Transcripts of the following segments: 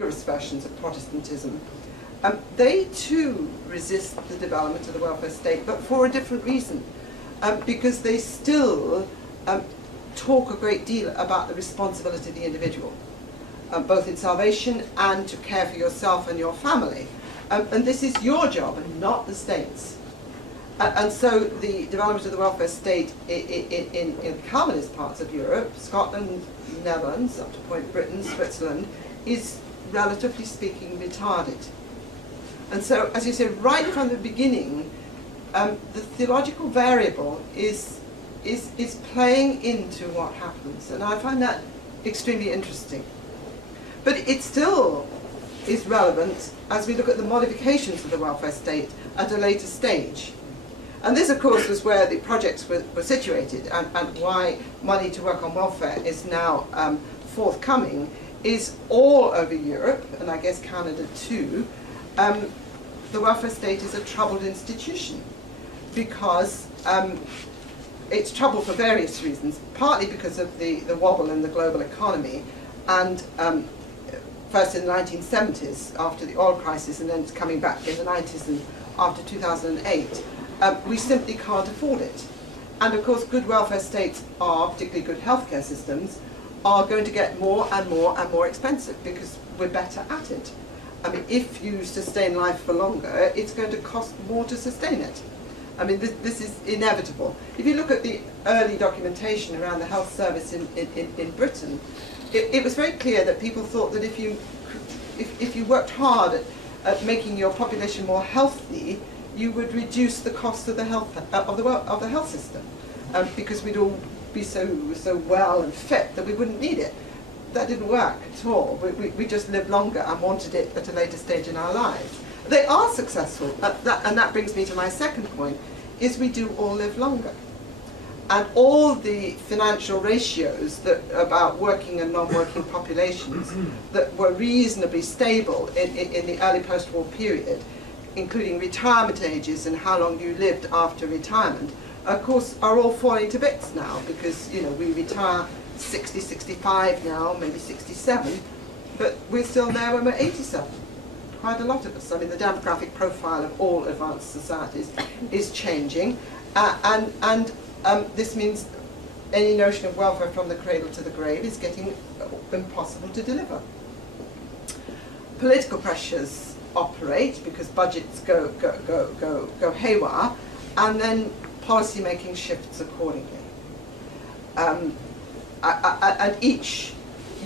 rigorous versions of Protestantism, they too resist the development of the welfare state, but for a different reason, because they still talk a great deal about the responsibility of the individual, both in salvation and to care for yourself and your family. And this is your job and not the state's. And so the development of the welfare state in Calvinist parts of Europe, Scotland, Netherlands, up to a point Britain, Switzerland, is relatively speaking retarded. And so, as you say, right from the beginning, the theological variable is playing into what happens, and I find that extremely interesting. But it still is relevant as we look at the modifications of the welfare state at a later stage. And this, of course, was where the projects were situated, and why money to work on welfare is now forthcoming, is all over Europe, and I guess Canada too. The welfare state is a troubled institution because it's troubled for various reasons, partly because of the wobble in the global economy, and first in the 1970s after the oil crisis, and then it's coming back in the 90s and after 2008. We simply can't afford it. And of course good welfare states are, particularly good healthcare systems, are going to get more and more and more expensive because we're better at it. I mean, if you sustain life for longer, it's going to cost more to sustain it. I mean, this is inevitable. If you look at the early documentation around the health service in Britain, it was very clear that people thought that if you worked hard at making your population more healthy, you would reduce the cost of the health system, because we'd all be so well and fit that we wouldn't need it. That didn't work at all. We just lived longer and wanted it at a later stage in our lives. They are successful, and that brings me to my second point, is we do all live longer. And all the financial ratios that about working and non-working populations that were reasonably stable in the early post-war period, including retirement ages and how long you lived after retirement, of course are all falling to bits now, because we retire 60, 65 now, maybe 67, but we're still there when we're 87. Quite a lot of us. I mean, the demographic profile of all advanced societies is changing, and this means any notion of welfare from the cradle to the grave is getting impossible to deliver. Political pressures operate because budgets go haywire, and then policy making shifts accordingly. And each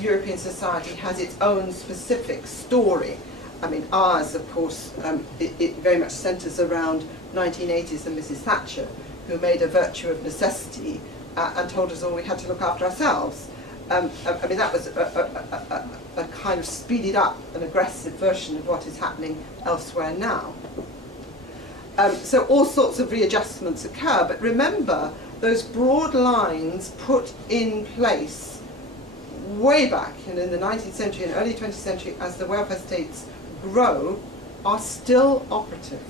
European society has its own specific story. I mean, ours, of course, it very much centres around 1980s and Mrs. Thatcher, who made a virtue of necessity and told us all we had to look after ourselves. I mean, that was a kind of speeded up and aggressive version of what is happening elsewhere now. So all sorts of readjustments occur, but remember, those broad lines put in place way back in the 19th century and early 20th century as the welfare states grow are still operative.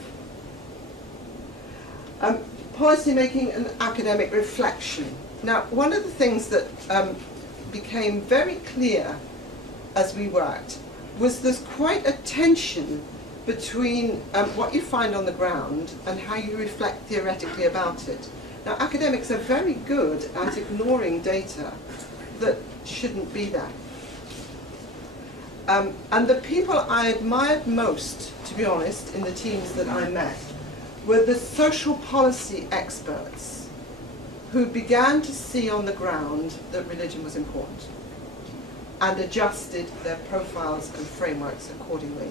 Policy making and academic reflection. Now, one of the things that became very clear as we worked was there's quite a tension between what you find on the ground and how you reflect theoretically about it. Now, academics are very good at ignoring data that shouldn't be there. And the people I admired most, to be honest, in the teams that I met, were the social policy experts who began to see on the ground that religion was important and adjusted their profiles and frameworks accordingly.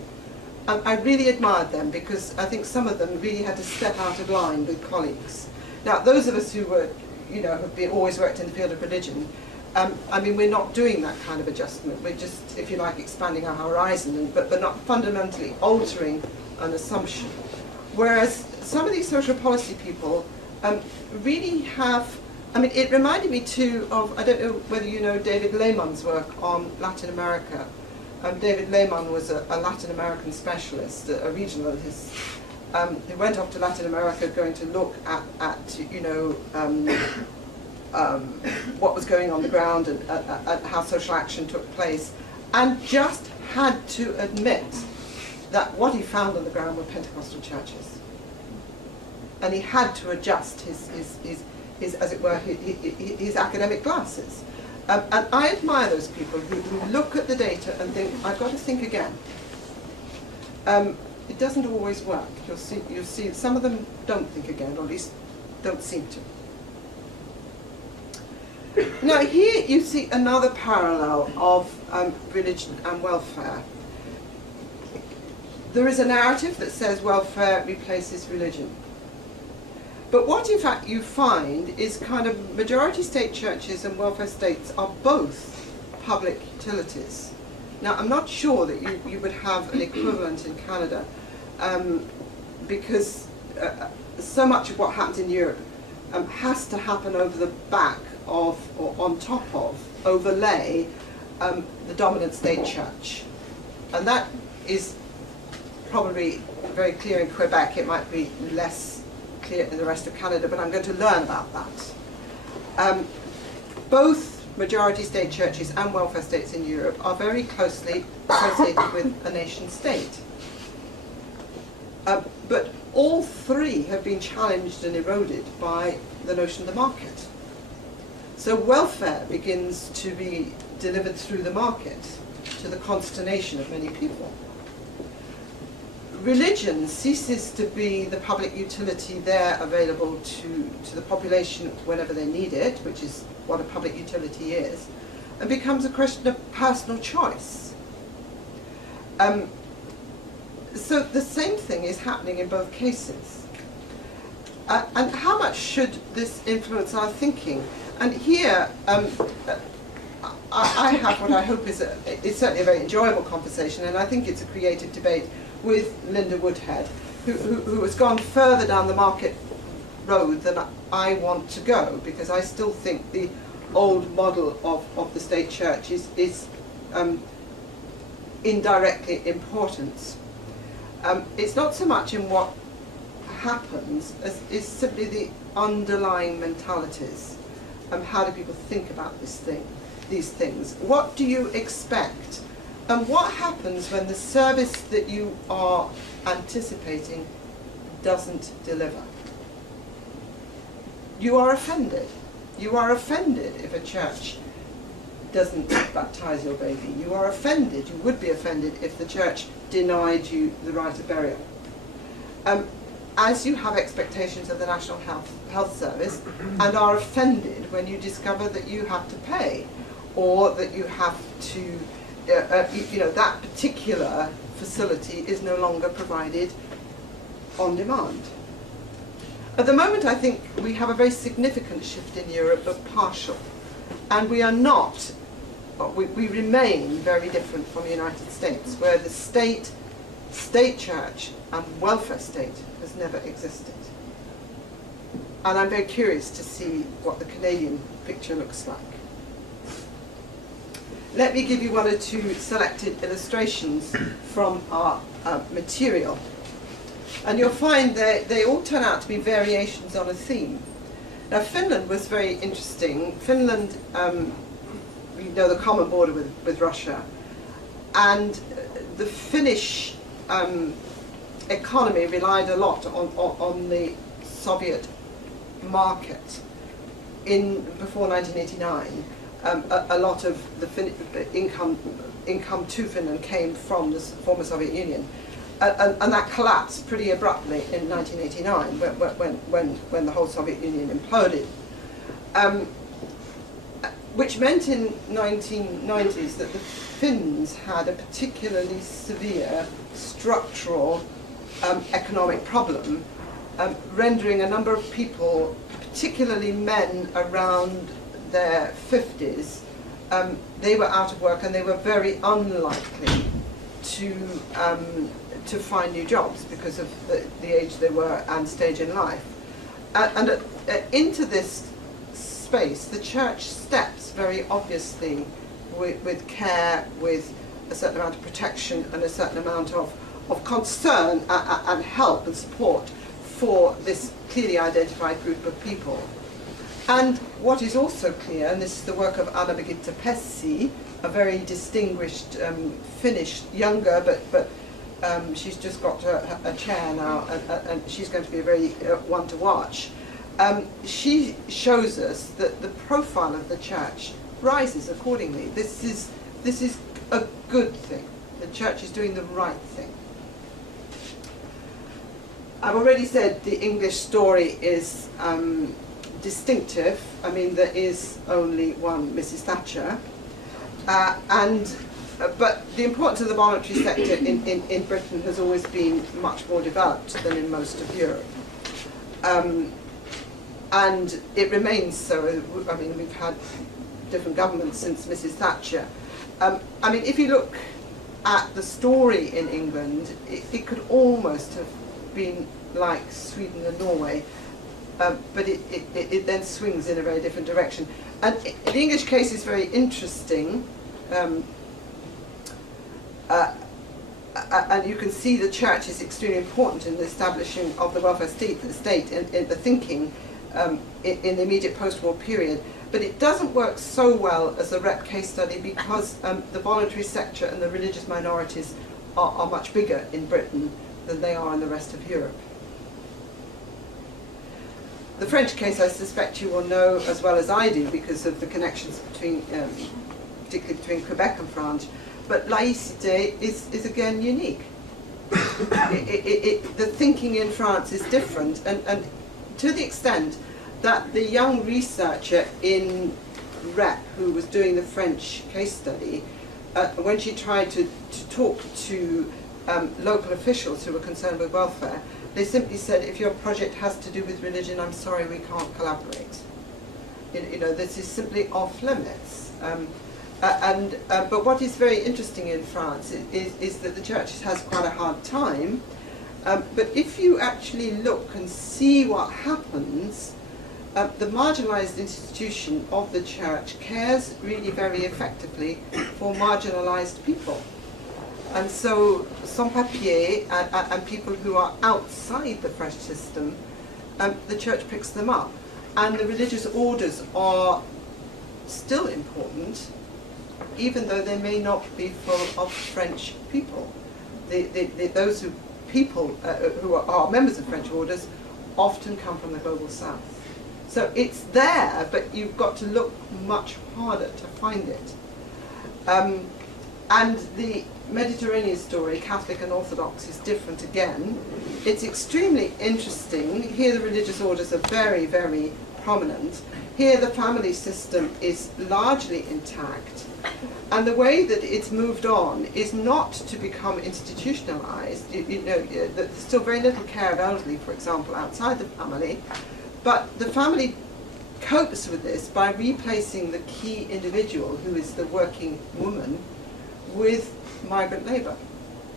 I really admired them because I think some of them really had to step out of line with colleagues. Now, those of us who were, have always worked in the field of religion, I mean, we're not doing that kind of adjustment. We're just, if you like, expanding our horizon, but not fundamentally altering an assumption. Whereas some of these social policy people really have, I mean, it reminded me too of, I don't know whether you know David Lehman's work on Latin America. David Lehman was a Latin American specialist, a regionalist, who went off to Latin America going to look at what was going on the ground and how social action took place, and just had to admit that what he found on the ground were Pentecostal churches. And he had to adjust his as it were, his academic glasses. And I admire those people who look at the data and think, I've got to think again. It doesn't always work. You'll see some of them don't think again, or at least don't seem to. Now here you see another parallel of religion and welfare. There is a narrative that says welfare replaces religion. But what in fact you find is kind of majority state churches and welfare states are both public utilities. Now I'm not sure that you would have an equivalent in Canada because so much of what happens in Europe has to happen over the back of, or on top of, overlay the dominant state church. And that is probably very clear in Quebec. It might be less clear in the rest of Canada, but I'm going to learn about that. Both majority state churches and welfare states in Europe are very closely associated with a nation state. But all three have been challenged and eroded by the notion of the market. So welfare begins to be delivered through the market, to the consternation of many people. Religion ceases to be the public utility there available to the population whenever they need it, which is what a public utility is, and becomes a question of personal choice. So the same thing is happening in both cases. And how much should this influence our thinking? And here, I have what I hope is certainly a very enjoyable conversation, and I think it's a creative debate with Linda Woodhead, who has gone further down the market road than I want to go, because I still think the old model of the state church is indirectly important. It's not so much in what happens as is simply the underlying mentalities. How do people think about these things? What do you expect? And what happens when the service that you are anticipating doesn't deliver? You are offended. You are offended if a church doesn't baptize your baby. You are offended. You would be offended if the church denied you the right of burial. As you have expectations of the National Health Service and are offended when you discover that you have to pay, or that you have to that particular facility is no longer provided on demand. At the moment, I think we have a very significant shift in Europe of partial, and we are not, we remain very different from the United States, where the state church and welfare state has never existed. And I'm very curious to see what the Canadian picture looks like. Let me give you one or two selected illustrations from our material. And you'll find they all turn out to be variations on a theme. Now Finland was very interesting. Finland, you know, the common border with Russia. And the Finnish economy relied a lot on the Soviet market before 1989. A lot of the income to Finland came from the former Soviet Union, and that collapsed pretty abruptly in 1989 when the whole Soviet Union imploded, which meant in 1990s that the Finns had a particularly severe structural economic problem, rendering a number of people, particularly men around their 50s, they were out of work and they were very unlikely to find new jobs because of the age they were and stage in life. And into this space, the church steps very obviously with care, with a certain amount of protection and a certain amount of concern and help and support for this clearly identified group of people. And what is also clear, and this is the work of Anna Birgitta Pessi, a very distinguished Finnish, younger, but she's just got a chair now, and she's going to be a very one to watch. She shows us that the profile of the church rises accordingly. This is a good thing. The church is doing the right thing. I've already said the English story is distinctive. I mean, there is only one Mrs. Thatcher, but the importance of the voluntary sector in Britain has always been much more developed than in most of Europe. And it remains so. I mean, we've had different governments since Mrs. Thatcher. I mean, if you look at the story in England, it could almost have been like Sweden and Norway, but it then swings in a very different direction. And the English case is very interesting, and you can see the church is extremely important in the establishing of the welfare state in the thinking in the immediate post-war period. But it doesn't work so well as a rep case study because the voluntary sector and the religious minorities are much bigger in Britain than they are in the rest of Europe. The French case, I suspect you will know as well as I do because of the connections between, particularly between Quebec and France. But laïcité is again unique. The thinking in France is different, and to the extent that the young researcher in REP, who was doing the French case study, when she tried to talk to local officials who were concerned with welfare, they simply said, if your project has to do with religion, I'm sorry, we can't collaborate. You know, this is simply off limits. But what is very interesting in France is that the church has quite a hard time. But if you actually look and see what happens, the marginalised institution of the church cares really very effectively for marginalised people. And so sans-papiers and people who are outside the French system, the church picks them up. And the religious orders are still important, even though they may not be full of French people. Those who are members of French orders often come from the global south. So it's there, but you've got to look much harder to find it. And the Mediterranean story, Catholic and Orthodox, is different again. It's extremely interesting. Here the religious orders are very, very prominent. Here the family system is largely intact. And the way that it's moved on is not to become institutionalized. There's still very little care of elderly, for example, outside the family. But the family copes with this by replacing the key individual, who is the working woman, with migrant labour.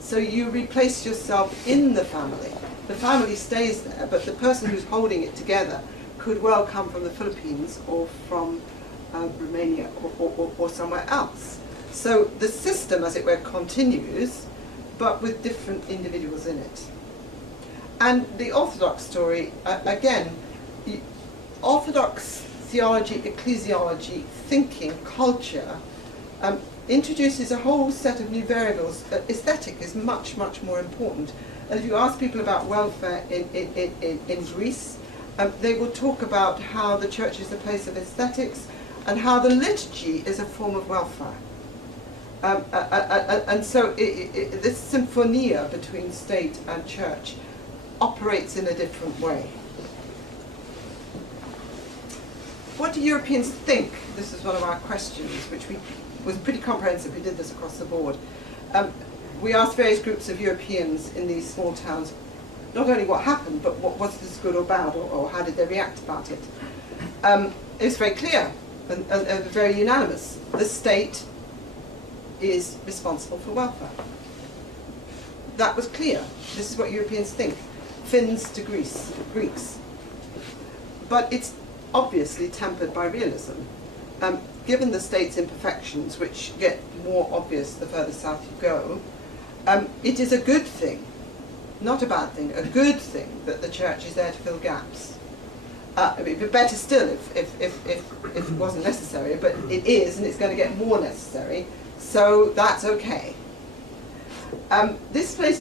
So you replace yourself in the family. The family stays there, but the person who's holding it together could well come from the Philippines or from Romania or somewhere else. So the system, as it were, continues, but with different individuals in it. And the Orthodox story, again, Orthodox theology, ecclesiology, thinking, culture, introduces a whole set of new variables. Aesthetic is much, much more important. And if you ask people about welfare in Greece, they will talk about how the church is a place of aesthetics and how the liturgy is a form of welfare. And so this symphonia between state and church operates in a different way. What do Europeans think? This is one of our questions, which was pretty comprehensive. We did this across the board. We asked various groups of Europeans in these small towns not only what happened, but was this good or bad, or how did they react about it. It was very clear and very unanimous. The state is responsible for welfare. That was clear. This is what Europeans think. Finns to Greeks. But it's obviously tempered by realism. Given the state's imperfections, which get more obvious the further south you go, it is a good thing, not a bad thing, a good thing that the church is there to fill gaps. It'd be better still if it wasn't necessary, but it is, and it's going to get more necessary, so that's okay. This place